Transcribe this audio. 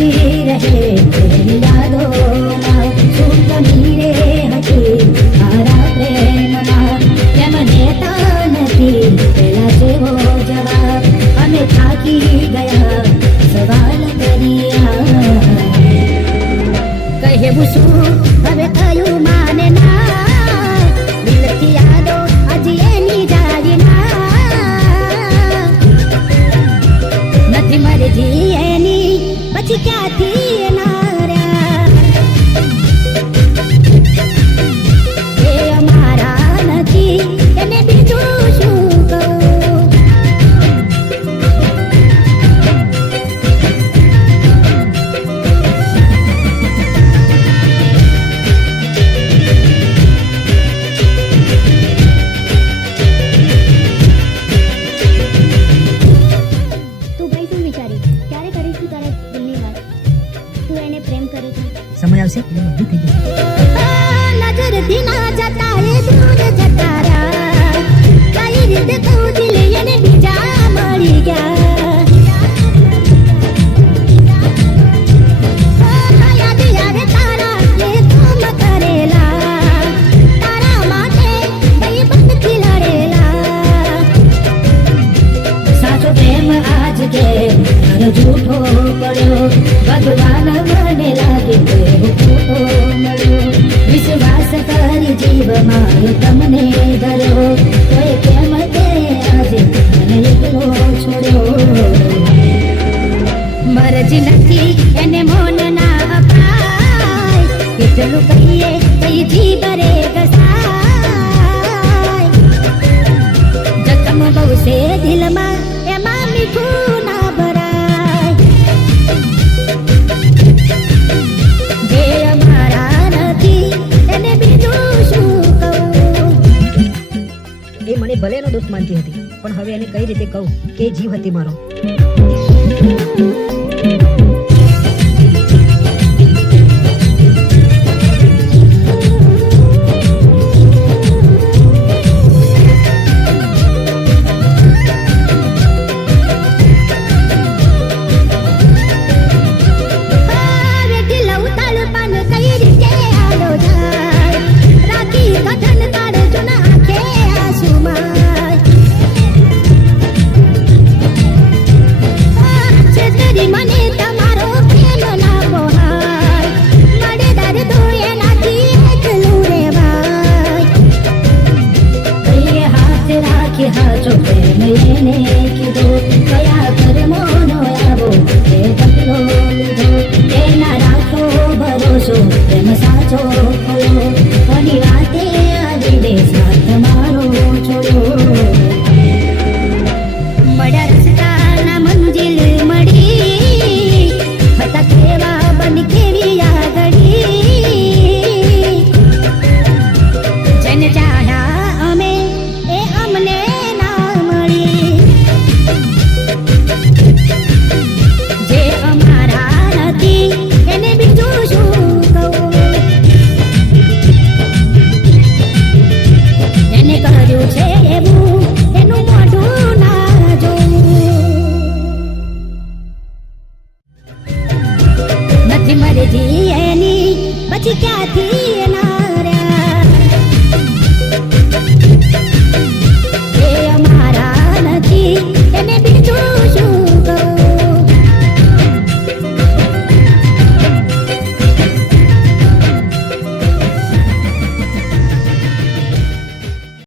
જીવતી રહે તેરી યાદોમાં સુખ મીરે હતી મારા પ્રેમમાં કેમ નેતા નથી પેલા જેવો જવાબ અમે થાકી ગયા સવાલ કર્યા કહેવું શું હવે કયું માને ના દિલથી યાદો હજી એની જાય ના નથી મરજી એની પછી ક્યાંથી નાર્યા એ અમારા નથી એને બીજું શું કહું સમય આવશે એટલે બધું થઈ જશે નજરથી ના જતા એ દૂર જતા રહ્યા કઈ રીતે કહું દિલ એને બીજા મળી ગયા યાદ આવે તારા એ કામ કરેલા તારા માટે કઈ બંધથી લડેલા સાચો પ્રેમ આજ કે જૂઠો પડ્યો ભગવાન મને લાગે વિશ્વાસ કરી જીવમાં તમને ધર્યો કોઈ કેમ તે આજે મને એકલો છોડ્યો મરજી નથી એને મોન ના અપાય કેટલું કહીએ કઈ જીવરે ઘસાય જખમ બહુ છે દિલમાં એમાં મીઠું ના ભરાય જે અમારા નથી એને બીજું શું કહું એ મને ભલે એનો દોસ્ત માનતી હતી પણ હવે એને કઈ રીતે કહું કે જીવ હતી મારો